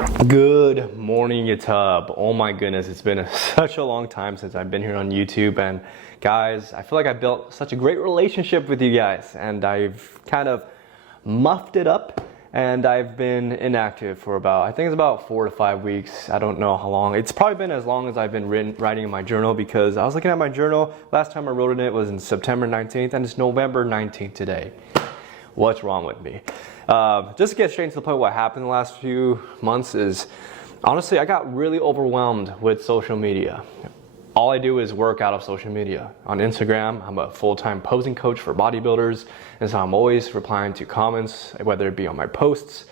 Good morning, YouTube. Oh my goodness, it's been such a long time since I've been here on YouTube, and guys, I feel like I built such a great relationship with you guys, and I've kind of muffed it up, and I've been inactive for I think it's about 4 to 5 weeks. I don't know how long. It's probably been as long as I've been writing in my journal, because I was looking at my journal. Last time I wrote in it was in September 19th, and it's November 19th today. What's wrong with me? Just to get straight to the point, what happened the last few months is, honestly, I got really overwhelmed with social media. All I do is work out of social media. On Instagram, I'm a full-time posing coach for bodybuilders, and so I'm always replying to comments, whether it be on my posts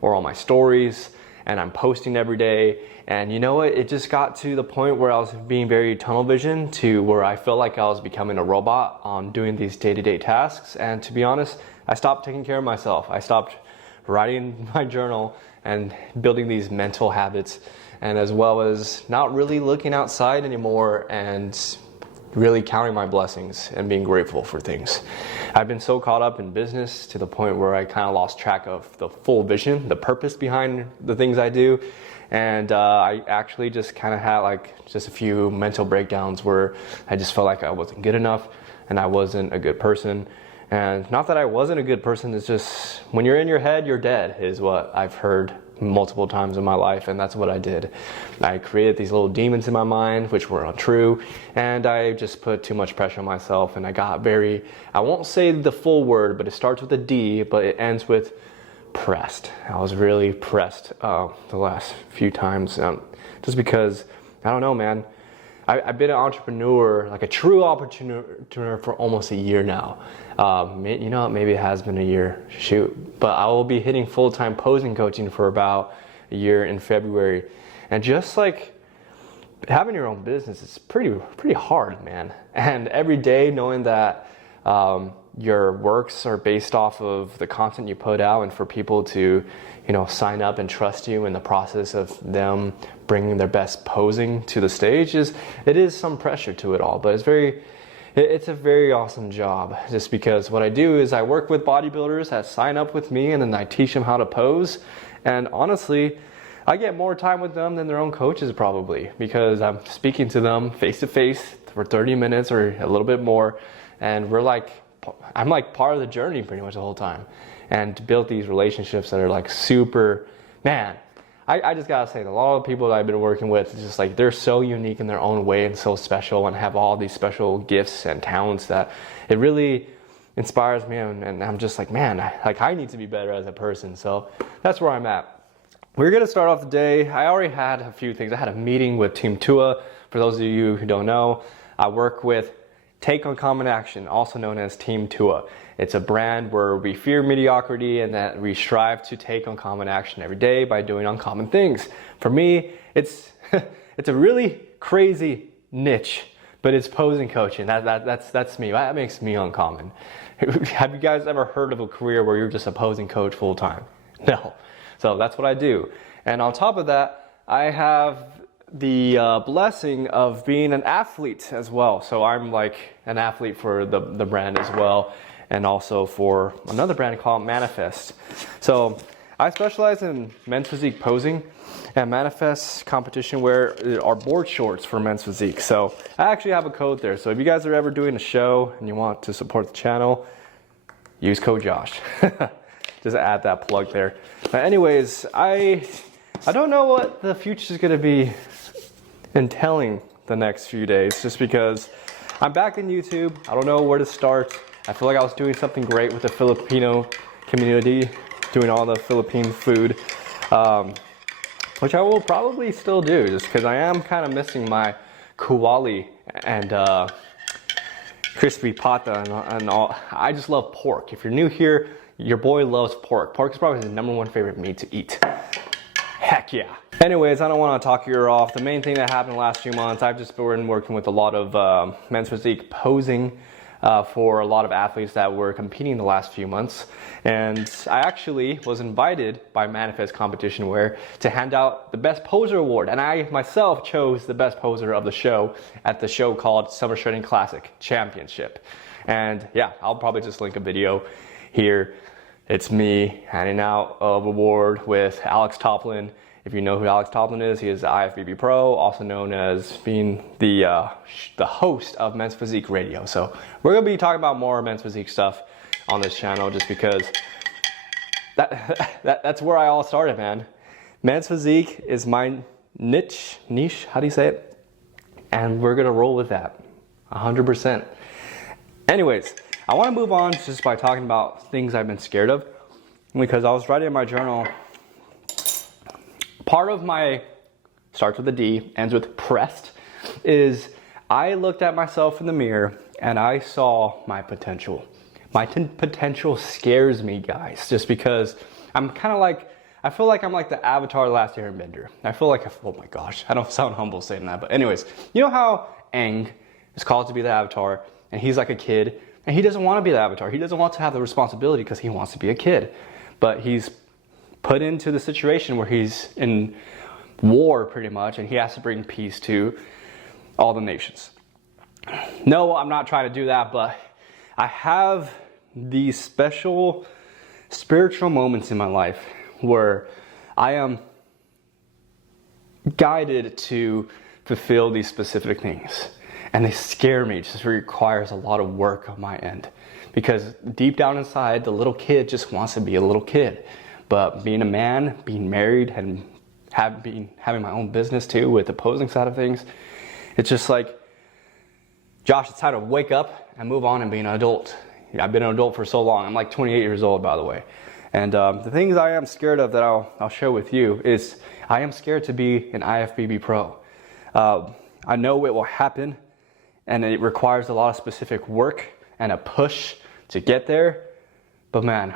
or on my stories, and I'm posting every day. And you know what? It just got to the point where I was being very tunnel vision, to where I felt like I was becoming a robot on doing these day-to-day tasks. And to be honest, I stopped taking care of myself. I stopped writing my journal and building these mental habits, and as well as not really looking outside anymore and really counting my blessings and being grateful for things. I've been so caught up in business to the point where I kind of lost track of the full vision, the purpose behind the things I do. And I actually just kind of had just a few mental breakdowns where I just felt like I wasn't good enough and I wasn't a good person. And not that I wasn't a good person, it's just when you're in your head, you're dead, is what I've heard multiple times in my life, and that's what I did. I created these little demons in my mind, which were untrue, and I just put too much pressure on myself, and I got very, I won't say the full word, but it starts with a D, but it ends with pressed. I was really pressed the last few times, just because, I don't know, man. I've been an entrepreneur, like a true entrepreneur, for almost a year now. You know, maybe it has been a year, shoot. But I will be hitting full-time posing coaching for about a year in February. And just like having your own business is pretty hard, man. And every day knowing that your works are based off of the content you put out, and for people to, you know, sign up and trust you in the process of them bringing their best posing to the stage, it is some pressure to it all. But it's a very awesome job, just because what I do is I work with bodybuilders that sign up with me, and then I teach them how to pose. And honestly, I get more time with them than their own coaches probably, because I'm speaking to them face to face for 30 minutes or a little bit more, and I'm like part of the journey pretty much the whole time. And to build these relationships that are like super, man, I just gotta say, a lot of people that I've been working with, it's just like they're so unique in their own way and so special, and have all these special gifts and talents that it really inspires me. And I'm just like, man, I need to be better as a person. So that's where I'm at. We're gonna start off the day. I already had a few things. I had a meeting with Team Tua. For those of you who don't know, I work with Take Uncommon Action, also known as Team Tua. It's a brand where we fear mediocrity, and that we strive to take uncommon action every day by doing uncommon things. For me, it's a really crazy niche, but it's posing coaching. That's me. That makes me uncommon. Have you guys ever heard of a career where you're just a posing coach full time? No. So that's what I do. And on top of that, I have the blessing of being an athlete as well. So I'm like an athlete for the brand as well, and also for another brand called Manifest. So I specialize in men's physique posing, and Manifest competition wear are board shorts for men's physique. So I actually have a code there. So if you guys are ever doing a show and you want to support the channel, use code Josh. Just add that plug there. But anyways, I don't know what the future is going to be entailing the next few days, just because I'm back in YouTube. I don't know where to start. I feel like I was doing something great with the Filipino community, doing all the Philippine food, which I will probably still do, just because I am kind of missing my kuwali and crispy pata and all. I just love pork. If you're new here, your boy loves pork. Pork is probably his #1 favorite meat to eat. Heck yeah. Anyways, I don't want to talk your ear off. The main thing that happened the last few months, I've just been working with a lot of men's physique posing for a lot of athletes that were competing the last few months. And I actually was invited by Manifest Competition Wear to hand out the Best Poser Award. And I myself chose the best poser of the show at the show called Summer Shredding Classic Championship. And yeah, I'll probably just link a video here. It's me handing out an award with Alex Toplin If you know who Alex Toplin is, he is the IFBB Pro, also known as being the host of Men's Physique Radio. So we're gonna be talking about more men's physique stuff on this channel, just because that's where I all started, man. Men's physique is my niche, how do you say it? And we're gonna roll with that, 100%. Anyways, I wanna move on just by talking about things I've been scared of, because I was writing in my journal. Part of my, starts with a D, ends with pressed, is I looked at myself in the mirror and I saw my potential. My potential scares me, guys, just because I'm kind of like, I feel like I'm like the Avatar Last Airbender. I feel like, oh my gosh, I don't sound humble saying that, but anyways, you know how Aang is called to be the Avatar, and he's like a kid, and he doesn't want to be the Avatar. He doesn't want to have the responsibility because he wants to be a kid, but he's put into the situation where he's in war pretty much, and he has to bring peace to all the nations. No, I'm not trying to do that, but I have these special spiritual moments in my life where I am guided to fulfill these specific things, and they scare me. It just requires a lot of work on my end, because deep down inside, the little kid just wants to be a little kid. But being a man, being married, and having my own business too with the posing side of things, it's just like, Josh, it's time to wake up and move on and be an adult. Yeah, I've been an adult for so long. I'm like 28 years old, by the way. And the things I am scared of that I'll share with you is I am scared to be an IFBB Pro. I know it will happen, and it requires a lot of specific work and a push to get there. But man,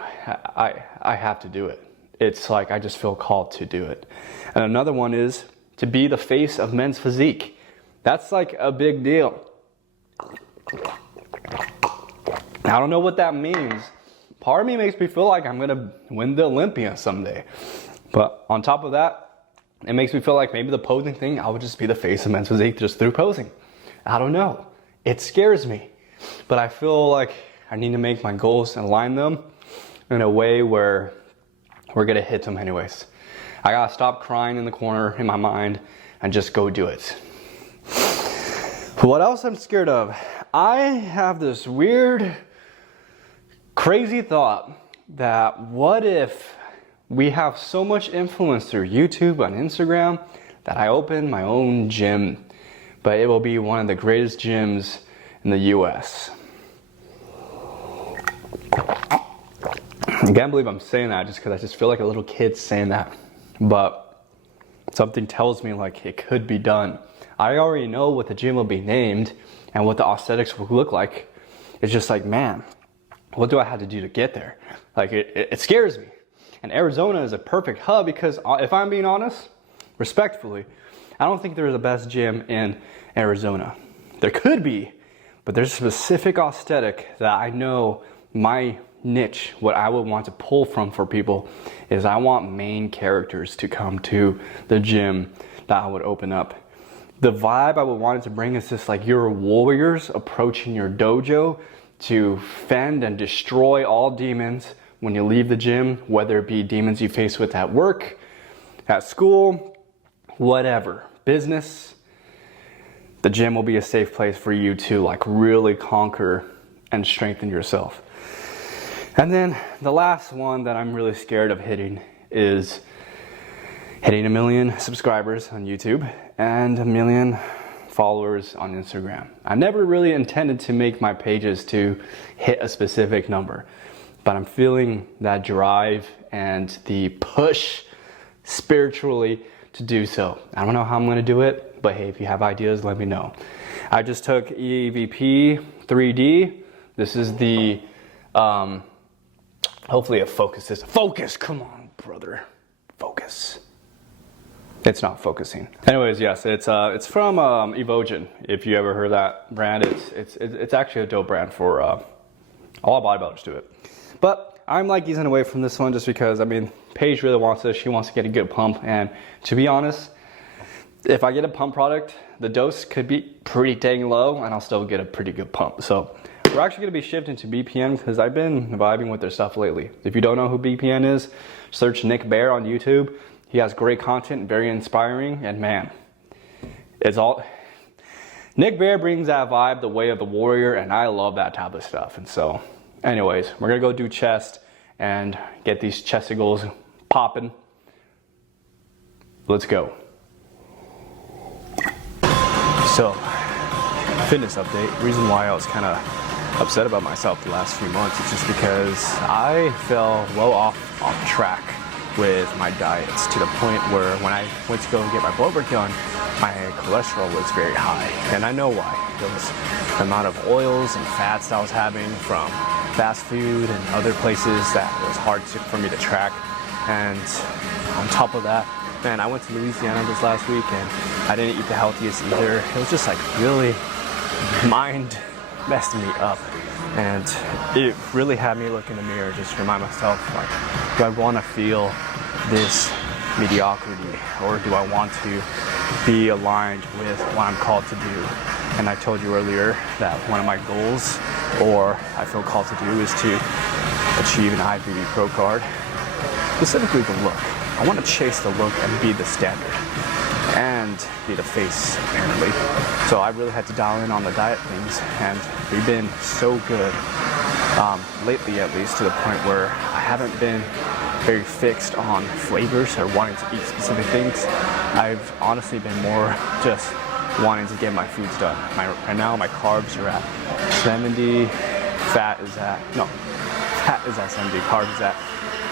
I have to do it. It's like I just feel called to do it. And another one is to be the face of men's physique. That's like a big deal. I don't know what that means. Part of me makes me feel like I'm gonna win the Olympia someday. But on top of that, it makes me feel like maybe the posing thing, I would just be the face of men's physique just through posing. I don't know. It scares me. But I feel like I need to make my goals and align them in a way where we're gonna hit them anyways. I gotta stop crying in the corner in my mind and just go do it. What else I'm scared of? I have this weird, crazy thought that what if we have so much influence through YouTube and Instagram that I open my own gym, but it will be one of the greatest gyms in the US. I can't believe I'm saying that just because I just feel like a little kid saying that. But something tells me like it could be done. I already know what the gym will be named and what the aesthetics will look like. It's just like, man, what do I have to do to get there? Like it scares me. And Arizona is a perfect hub because if I'm being honest, respectfully, I don't think there's the best gym in Arizona. There could be, but there's a specific aesthetic that I know my niche, what I would want to pull from for people is I want main characters to come to the gym that I would open up. The vibe I would want it to bring is just like you're warriors approaching your dojo to fend and destroy all demons when you leave the gym, whether it be demons you face with at work, at school, whatever, business. The gym will be a safe place for you to like really conquer and strengthen yourself. And then the last one that I'm really scared of hitting is hitting 1 million subscribers on YouTube and 1 million followers on Instagram. I never really intended to make my pages to hit a specific number, but I'm feeling that drive and the push spiritually to do so. I don't know how I'm gonna do it, but hey, if you have ideas, let me know. I just took EVP 3D. This is the, hopefully it focuses. Focus, come on, brother, focus. It's not focusing. Anyways, yes, it's from Evogen. If you ever heard that brand, it's actually a dope brand for all bodybuilders do it. But I'm like easing away from this one just because, I mean, Paige really wants this. She wants to get a good pump, and to be honest, if I get a pump product, the dose could be pretty dang low, and I'll still get a pretty good pump. So we're actually going to be shifting to BPN because I've been vibing with their stuff lately. If you don't know who BPN is, search Nick Bear on YouTube. He has great content, very inspiring, and man, it's all... Nick Bear brings that vibe, the way of the warrior, and I love that type of stuff. And so, anyways, we're gonna go do chest and get these chesty goals popping. Let's go. So, fitness update. Reason why I was kind of upset about myself the last few months is just because I fell well off track with my diets to the point where when I went to go and get my blood work done, my cholesterol was very high. And I know why. It was the amount of oils and fats that I was having from fast food and other places that was hard for me to track. And on top of that, man, I went to Louisiana this last week and I didn't eat the healthiest either. It was just like really mind messing me up. And it really had me look in the mirror, just remind myself, like, do I want to feel this mediocrity, or do I want to be aligned with what I'm called to do? And I told you earlier that one of my goals, or I feel called to do, is to achieve an IFBB Pro card, specifically the look. I want to chase the look and be the standard and be the face, apparently. So I really had to dial in on the diet things, and we've been so good lately, at least, to the point where I haven't been very fixed on flavors or wanting to eat specific things. I've honestly been more just wanting to get my foods done. Right now my carbs are at 70, fat is at 70, carbs is at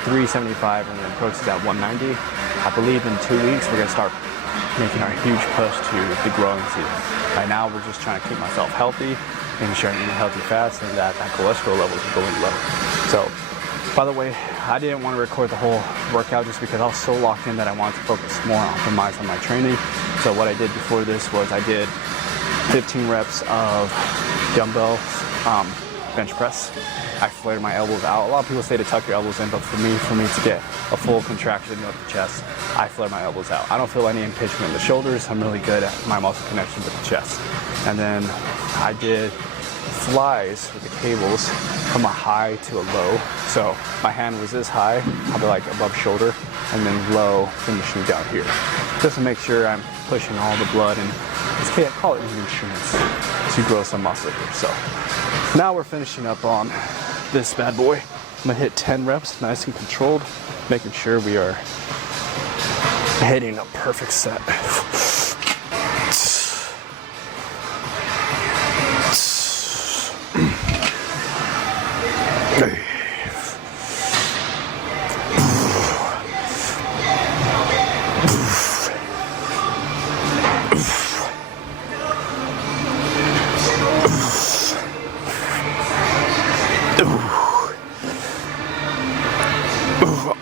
375, and then protein is at 190. I believe in 2 weeks we're gonna start making our huge push to the growing season. Right now we're just trying to keep myself healthy, making sure I'm eating healthy fats and that cholesterol levels are going low. So, by the way, I didn't want to record the whole workout just because I was so locked in that I wanted to focus more on optimize on my training. So what I did before this was I did 15 reps of dumbbell bench press. I flared my elbows out. A lot of people say to tuck your elbows in, but for me to get a full contraction of the chest, I flare my elbows out. I don't feel any impingement in the shoulders. I'm really good at my muscle connection with the chest. And then I did flies with the cables from a high to a low. So my hand was this high, probably like above shoulder, and then low, finishing down here. Just to make sure I'm pushing all the blood and call it nutrients to grow some muscle here. So now we're finishing up on this bad boy. I'm gonna hit 10 reps, nice and controlled, making sure we are hitting a perfect set.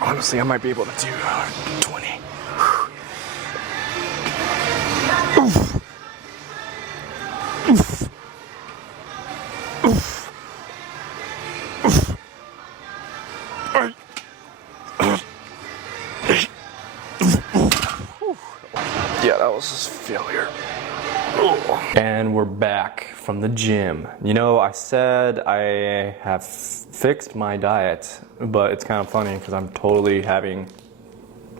Honestly, I might be able to do 20. Yeah, that was just failure. And we're back from the gym. You know, I said I have fixed my diet, but it's kind of funny because I'm totally having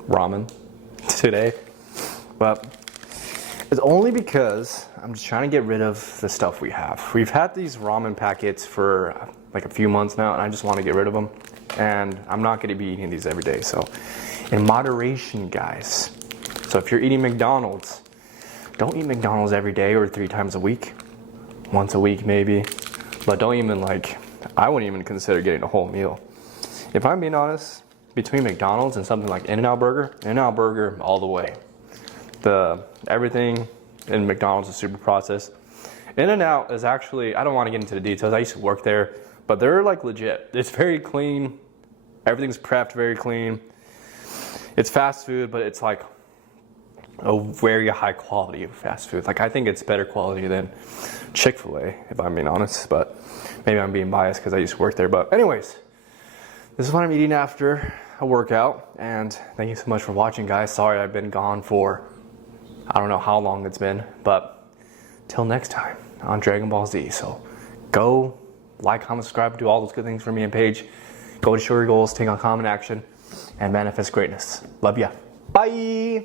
ramen today. But it's only because I'm just trying to get rid of the stuff we have. We've had these ramen packets for like a few months now, and I just want to get rid of them. And I'm not going to be eating these every day. So in moderation, guys. So if you're eating McDonald's, don't eat McDonald's every day or 3 times a week. Once a week maybe. But don't even I wouldn't even consider getting a whole meal. If I'm being honest, between McDonald's and something like In-N-Out Burger all the way. Everything in McDonald's is super processed. In-N-Out is actually, I don't want to get into the details. I used to work there, but they're like legit. It's very clean. Everything's prepped very clean. It's fast food, but it's like a very high quality of fast food. Like, I think it's better quality than Chick-fil-A, if I'm being honest, but maybe I'm being biased because I used to work there. But anyways, this is what I'm eating after a workout, and thank you so much for watching, guys. Sorry I've been gone for, I don't know how long it's been, but till next time on Dragon Ball Z. So go like, comment, subscribe, do all those good things for me and Paige. Go to show your goals, take on common action, and manifest greatness. Love ya. Bye.